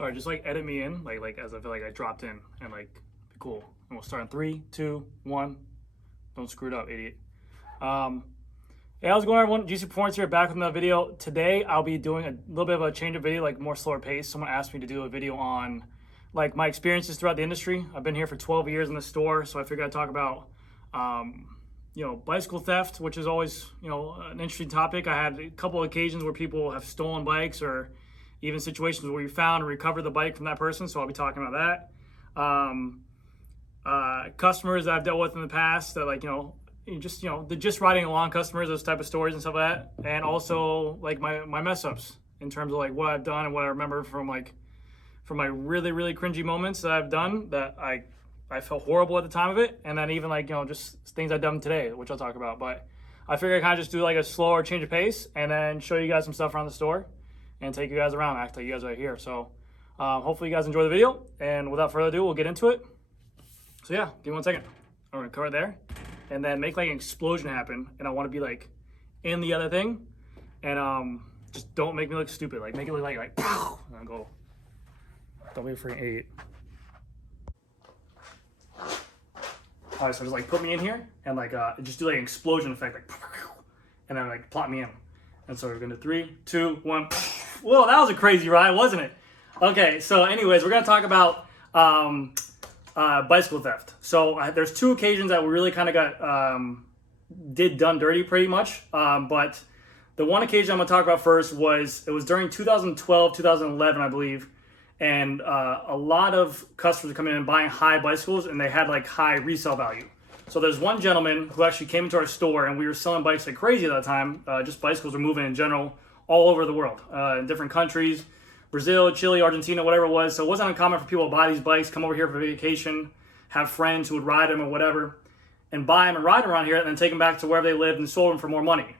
Or just like edit me in, like as I feel like I dropped in, and like cool. And we'll start in 3, 2, 1. Don't screw it up, idiot. Hey, how's it going, everyone? GC Performance here, back with another video. Today I'll be doing a little bit of a change of video, like more slower pace. Someone asked me to do a video on like my experiences throughout the industry. I've been here for 12 years in the store, so I figured I'd talk about bicycle theft, which is always an interesting topic. I had a couple of occasions where people have stolen bikes, or even situations where we found and recovered the bike from that person, so I'll be talking about that. Customers that I've dealt with in the past that the just riding along customers, those type of stories and stuff like that, and also like my mess ups in terms of like what I've done and what I remember from my really cringy moments that I've done that I felt horrible at the time of it, and then even just things I've done today, which I'll talk about. But I figured I kind of just do like a slower change of pace and then show you guys some stuff around the store and take you guys around, act like you guys are here. So hopefully you guys enjoy the video, and without further ado, we'll get into it. So yeah, give me 1 second. I'm gonna cover it there and then make like an explosion happen, and I want to be like in the other thing, and just don't make me look stupid. Like make it look like pow, and then go. Don't be a freaking idiot. All right, so just like put me in here and like just do like an explosion effect, like, and then like plop me in. And so we're gonna 3, 2, 1. Whoa, that was a crazy ride, wasn't it? Okay, so anyways, we're gonna talk about bicycle theft. So there's 2 occasions that we really kind of got done dirty pretty much. But the one occasion I'm gonna talk about first was during 2012, 2011, I believe. And a lot of customers are coming in and buying high bicycles, and they had like high resale value. So there's one gentleman who actually came into our store, and we were selling bikes like crazy at that time. Just bicycles were moving in general all over the world, in different countries, Brazil, Chile, Argentina, whatever it was. So it wasn't uncommon for people to buy these bikes, come over here for vacation, have friends who would ride them or whatever, and buy them and ride around here, and then take them back to wherever they lived and sold them for more money.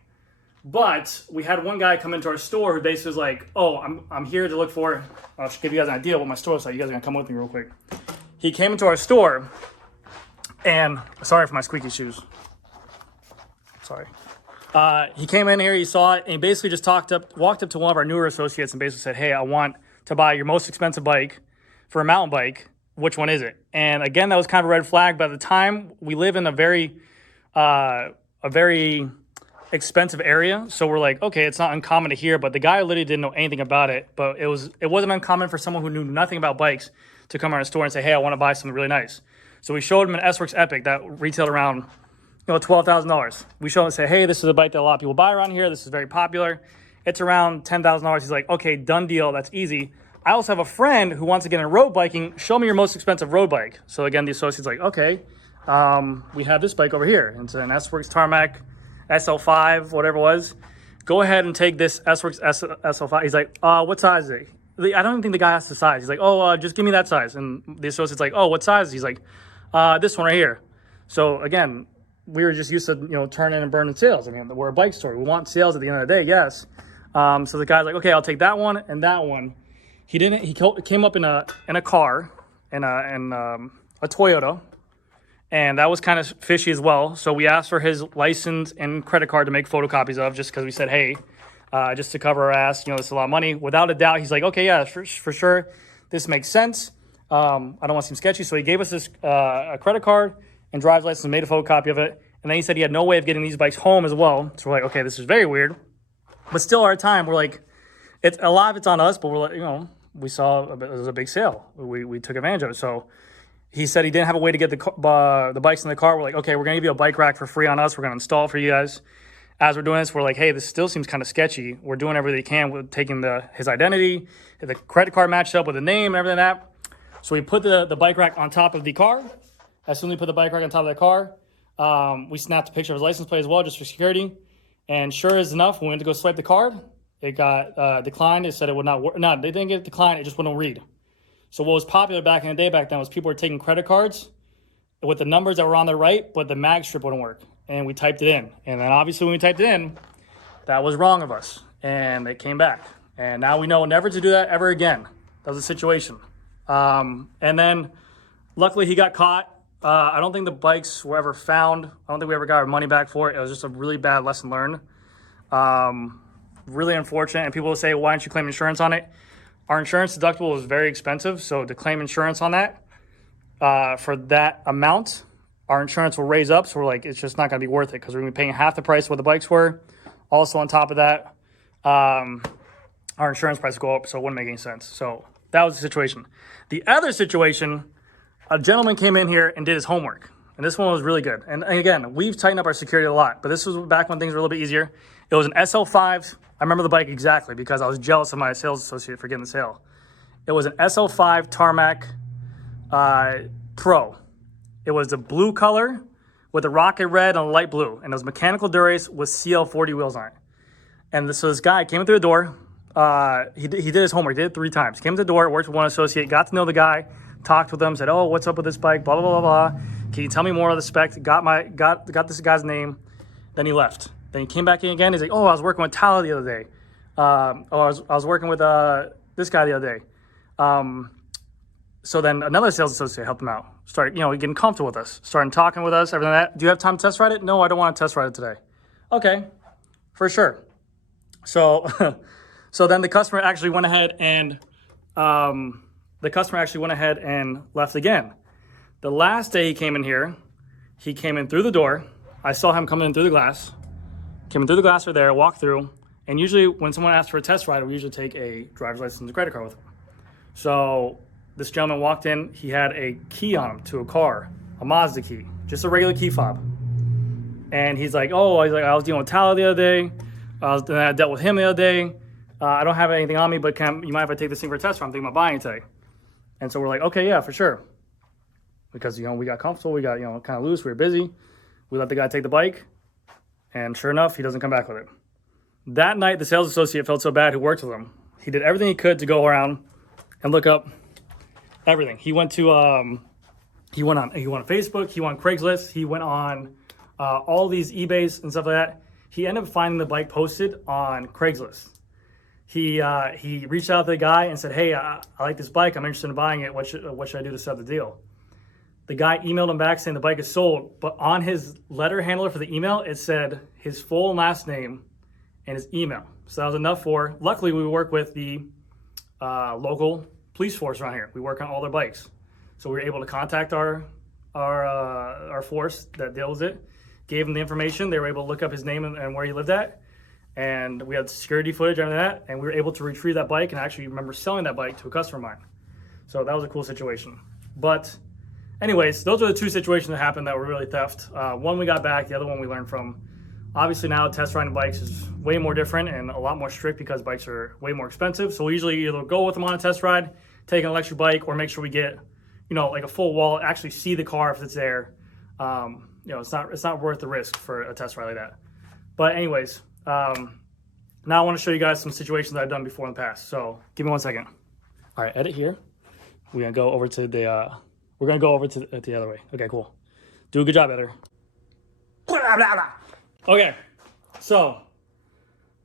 But we had one guy come into our store who basically was like, oh, I'm here to look for, I'll just give you guys an idea of what my store is like. You guys are gonna come with me real quick. He came into our store, and sorry for my squeaky shoes. Sorry. He came in here, he saw it, and he basically just walked up to one of our newer associates and basically said, hey, I want to buy your most expensive bike for a mountain bike. Which one is it? And again, that was kind of a red flag. But at the time, we live in a very expensive area, so we're like, okay, it's not uncommon to hear. But the guy literally didn't know anything about it, but it wasn't uncommon for someone who knew nothing about bikes to come around the store and say, hey, I want to buy something really nice. So we showed him an S-Works Epic that retailed around $12,000. We showed him and say, hey, this is a bike that a lot of people buy around here, this is very popular, it's around $10,000. He's like, okay, done deal, that's easy. I also have a friend who wants to get into road biking, show me your most expensive road bike. So again, the associate's like, okay, we have this bike over here. It's an S-Works Tarmac SL5, whatever it was. Go ahead and take this S-Works SL5. He's like, what size is it? I don't even think the guy asked the size. He's like, oh, just give me that size. And the associate's like, oh, what size? He's like, this one right here. So again, we were just used to, turning and burning sales. I mean, we're a bike store. We want sales at the end of the day, yes. So the guy's like, okay, I'll take that one and that one. He came up in a car, in a Toyota. And that was kind of fishy as well. So we asked for his license and credit card to make photocopies of, just because we said, hey, just to cover our ass, this is a lot of money. Without a doubt, he's like, okay, yeah, for sure, this makes sense. I don't want to seem sketchy. So he gave us this a credit card and driver's license and made a photocopy of it. And then he said he had no way of getting these bikes home as well. So we're like, okay, this is very weird. But still, our time, we're like, a lot of it's on us, but we're like, we saw it was a big sale. We took advantage of it. So he said he didn't have a way to get the bikes in the car. We're like, okay, we're going to give you a bike rack for free on us. We're going to install it for you guys. As we're doing this, we're like, hey, this still seems kind of sketchy. We're doing everything we can with taking his identity, the credit card matched up with the name and everything like that. So we put the bike rack on top of the car. As soon as we put the bike rack on top of the car, we snapped a picture of his license plate as well, just for security. And sure as enough, when we went to go swipe the card, it got declined. It said it would not work. No, they didn't get declined. It just wouldn't read. So what was popular back in the day was people were taking credit cards with the numbers that were on the right, but the mag strip wouldn't work. And we typed it in. And then obviously when we typed it in, that was wrong of us. And it came back. And now we know never to do that ever again. That was a situation. And then luckily he got caught. I don't think the bikes were ever found. I don't think we ever got our money back for it. It was just a really bad lesson learned. Really unfortunate. And people will say, why don't you claim insurance on it? Our insurance deductible was very expensive, so to claim insurance on that, for that amount, our insurance will raise up. So we're like, it's just not going to be worth it because we're going to be paying half the price of what the bikes were. Also, on top of that, our insurance price will go up, so it wouldn't make any sense. So that was the situation. The other situation, a gentleman came in here and did his homework. And this one was really good. And again, we've tightened up our security a lot, but this was back when things were a little bit easier. It was an SL5. I remember the bike exactly because I was jealous of my sales associate for getting the sale. It was an SL5 Tarmac Pro. It was the blue color with a rocket red and a light blue. And it was mechanical durace with CL40 wheels on it. And so this guy came through the door. He did his homework. Did it 3 times. Came to the door, worked with one associate, got to know the guy, talked with him, said, oh, what's up with this bike, blah, blah, blah, blah. Can you tell me more of the spec? Got this guy's name. Then he left. Then he came back in again. He's like, oh, I was working with Tyler the other day. I was working with this guy the other day. So then another sales associate helped him out. Started, getting comfortable with us. Started talking with us, everything like that. Do you have time to test ride it? No, I don't want to test ride it today. Okay, for sure. So, so then the customer actually went ahead and left again. The last day he came in here, he came in through the door. I saw him coming in through the glass. Came in through the glass right there, walked through. And usually when someone asks for a test ride, we usually take a driver's license and credit card with them. So this gentleman walked in. He had a key on him to a car, a Mazda key, just a regular key fob. And he's like, I was dealing with Tyler the other day. Then I dealt with him the other day. I don't have anything on me, but you mind if I take this thing for a test ride? I'm thinking about buying it today. And so we're like, okay, yeah, for sure. Because, we got comfortable. We got, kind of loose. We were busy. We let the guy take the bike. And sure enough, he doesn't come back with it. That night, the sales associate felt so bad who worked with him. He did everything he could to go around and look up everything. He went to, he went on Facebook. He went on Craigslist. He went on all these eBays and stuff like that. He ended up finding the bike posted on Craigslist. He reached out to the guy and said, hey, I like this bike. I'm interested in buying it. What should I do to set the deal? The guy emailed him back saying the bike is sold, but on his letter handler for the email, it said his full and last name and his email. So that was enough luckily we work with the local police force around here. We work on all their bikes. So we were able to contact our force that deals with it, gave them the information. They were able to look up his name and where he lived at. And we had security footage and that, and we were able to retrieve that bike and actually remember selling that bike to a customer of mine. So that was a cool situation. But anyways, those are the 2 situations that happened that were really theft. One we got back, the other one we learned from. Obviously now test riding bikes is way more different and a lot more strict because bikes are way more expensive. So we usually either go with them on a test ride, take an electric bike, or make sure we get, like a full wall, actually see the car if it's there. It's not worth the risk for a test ride like that. But anyways, now I want to show you guys some situations that I've done before in the past. So give me 1 second. All right, edit here. We're gonna go over to the the other way. Okay, cool. Do a good job, editor. Okay, so a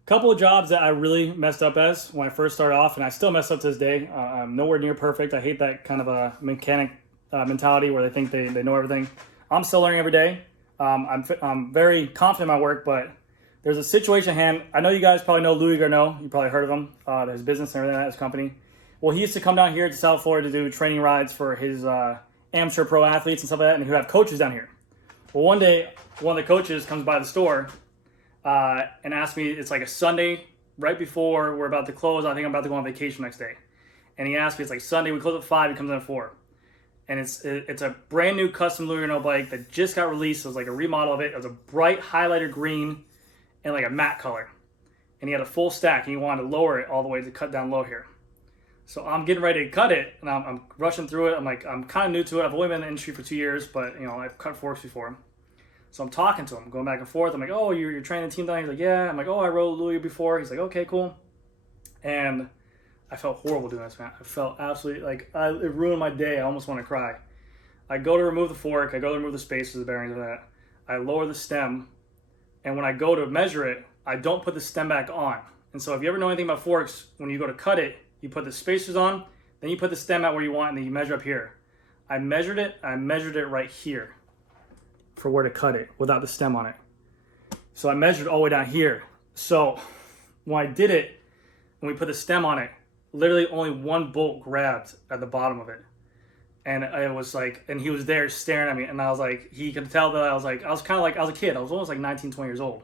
couple of jobs that I really messed up as when I first started off, and I still mess up to this day. I'm nowhere near perfect. I hate that kind of a mechanic mentality where they think they know everything. I'm still learning every day. I'm very confident in my work, but there's a situation at hand. I know you guys probably know Louis Garneau. You probably heard of him, his business and everything, his company. Well, he used to come down here to South Florida to do training rides for his amateur pro athletes and stuff like that, and he would have coaches down here. Well, one day, one of the coaches comes by the store and asks me, it's like a Sunday right before we're about to close. I think I'm about to go on vacation next day. And he asked me, it's like Sunday, we close at 5, he comes in at 4. And it's a brand new custom Louis Garneau bike that just got released. It was like a remodel of it. It was a bright highlighter green and like a matte color. And he had a full stack and he wanted to lower it all the way to cut down low here. So I'm getting ready to cut it and I'm rushing through it. I'm kind of new to it. I've only been in the industry for 2 years, but I've cut forks before. So I'm talking to him, going back and forth. I'm like, oh, you're training the team down? He's like, yeah. I'm like, oh, I rode Louis before. He's like, okay, cool. And I felt horrible doing this, man. I felt absolutely it ruined my day. I almost want to cry. I go to remove the fork. I go to remove the spacers, the bearings, and that. I lower the stem. And when I go to measure it, I don't put the stem back on. And so if you ever know anything about forks, when you go to cut it, you put the spacers on, then you put the stem out where you want, and then you measure up here. I measured it right here for where to cut it without the stem on it. So I measured all the way down here. So when I did it, when we put the stem on it, literally only one bolt grabbed at the bottom of it. And it was like, and he was there staring at me, and I was like, he could tell that I was kind of like, I was a kid. I was almost like 19, 20 years old.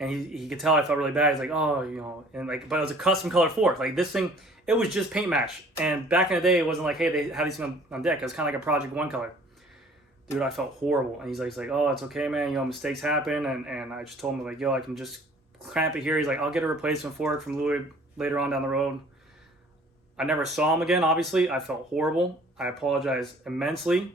And he could tell I felt really bad. He's like, oh, you know, and like, but it was a custom color fork. Like this thing, it was just paint match. And back in the day, it wasn't like, hey, they had these things on deck. It was kind of like a Project One color. Dude, I felt horrible. And he's like, oh, it's okay, man. You know, mistakes happen. And I just told him, like, yo, I can just clamp it here. He's like, I'll get a replacement fork from Louis later on down the road. I never saw him again, obviously. I felt horrible. I apologize immensely.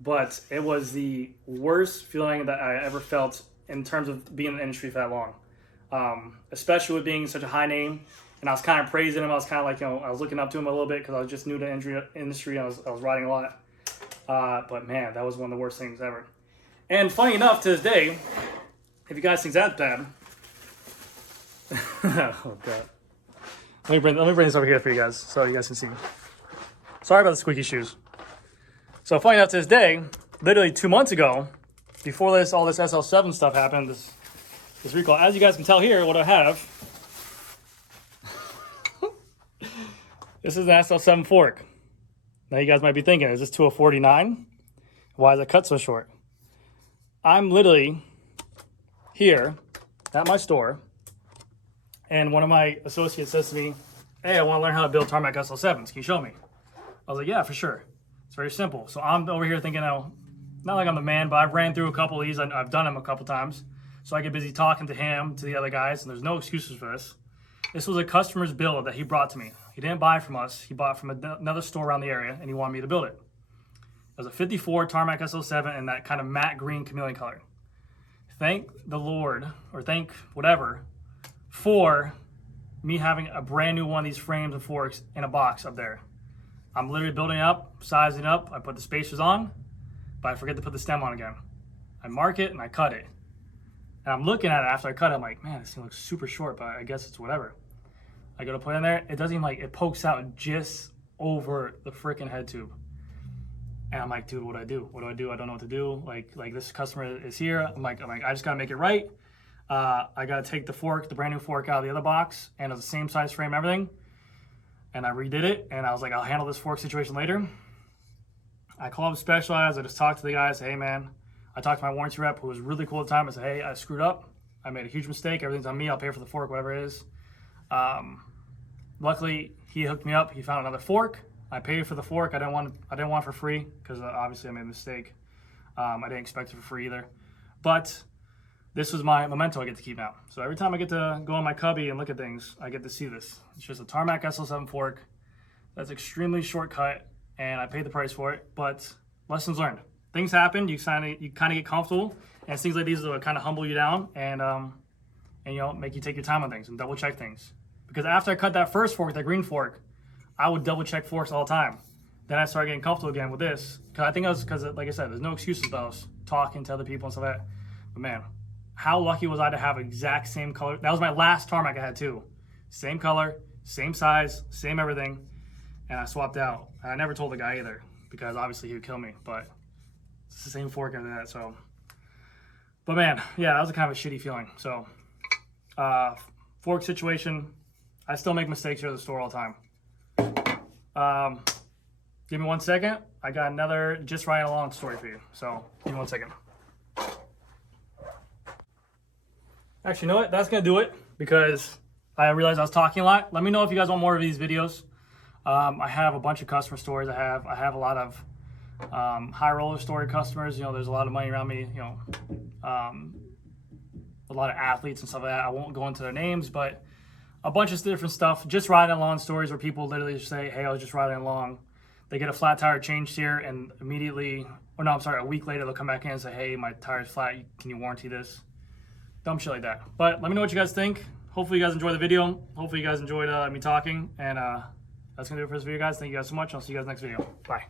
But it was the worst feeling that I ever felt in terms of being in the industry for that long. Especially with being such a high name. And I was kind of praising him. I was kind of like, you know, I was looking up to him a little bit because I was just new to the industry. I was riding a lot. But man, that was one of the worst things ever. And funny enough, to this day, if you guys think that's bad, oh god. Let me bring this over here for you guys so you guys can see. Sorry about the squeaky shoes. So funny enough, to this day, literally 2 months ago, before all this SL7 stuff happened, this recall, as you guys can tell here, what I have, this is an SL7 fork. Now you guys might be thinking, is this to a 49? Why is it cut so short? I'm literally here at my store, and one of my associates says to me, hey, I want to learn how to build tarmac SL7s. Can you show me? I was like, yeah, for sure. It's very simple. So I'm over here thinking, oh, not like I'm the man, but I've ran through a couple of these. I've done them a couple times. So I get busy talking to him, to the other guys, and there's no excuses for this. This was a customer's build that he brought to me. He didn't buy from us. He bought from another store around the area, and he wanted me to build it. It was a 54 Tarmac SL7 in that kind of matte green chameleon color. Thank the Lord, or thank whatever, for me having a brand new one of these frames and forks in a box up there. I'm literally building it up, sizing it up. I put the spacers on, but I forget to put the stem on again. I mark it and I cut it. And I'm looking at it after I cut it. I'm like, man, this thing looks super short, but I guess it's whatever. I go to put it in there. It doesn't even like, it pokes out just over the freaking head tube. And I'm like, dude, what do I do? What do I do? I don't know what to do. Like this customer is here. I'm like, I just gotta make it right. I gotta take the fork, the brand new fork out of the other box, and it's the same size frame, everything. And I redid it, and I was like, I'll handle this fork situation later. I called up Specialized. I just talked to the guy. I said, hey man, I talked to my warranty rep, who was really cool at the time. I said, hey, I screwed up. I made a huge mistake. Everything's on me. I'll pay for the fork, whatever it is. Luckily, he hooked me up. He found another fork. I paid for the fork. I didn't want it for free because obviously I made a mistake. I didn't expect it for free either. But this was my memento I get to keep now. So every time I get to go in my cubby and look at things, I get to see this. It's just a Tarmac SL7 fork that's extremely shortcut, and I paid the price for it. But lessons learned. Things happen. You kind of get comfortable, and things like these will kind of humble you down and you know, make you take your time on things and double check things. Because after I cut that first fork, that green fork, I would double check forks all the time. Then I started getting comfortable again with this. Because I think it was because, like I said, there's no excuses about us talking to other people and stuff like that. But man, how lucky was I to have exact same color? That was my last Tarmac I had too. Same color, same size, same everything. And I swapped out. And I never told the guy either, because obviously he would kill me. But it's the same fork and that, so. But man, yeah, that was a kind of a shitty feeling. So, fork situation, I still make mistakes here at the store all the time. Give me 1 second. I got another just riding along story for you. So give me 1 second. Actually, you know what? That's gonna do it because I realized I was talking a lot. Let me know if you guys want more of these videos. I have a bunch of customer stories. I have a lot of high roller story customers. You know, there's a lot of money around me. You know, a lot of athletes and stuff like that. I won't go into their names, but a bunch of different stuff. Just riding along stories where people literally just say, hey, I was just riding along. They get a flat tire changed here, and immediately, or no, I'm sorry, a week later, they'll come back in and say, hey, my tire's flat. Can you warranty this? Dumb shit like that. But let me know what you guys think. Hopefully you guys enjoyed the video. Hopefully you guys enjoyed me talking. And that's going to do it for this video, guys. Thank you guys so much. I'll see you guys next video. Bye.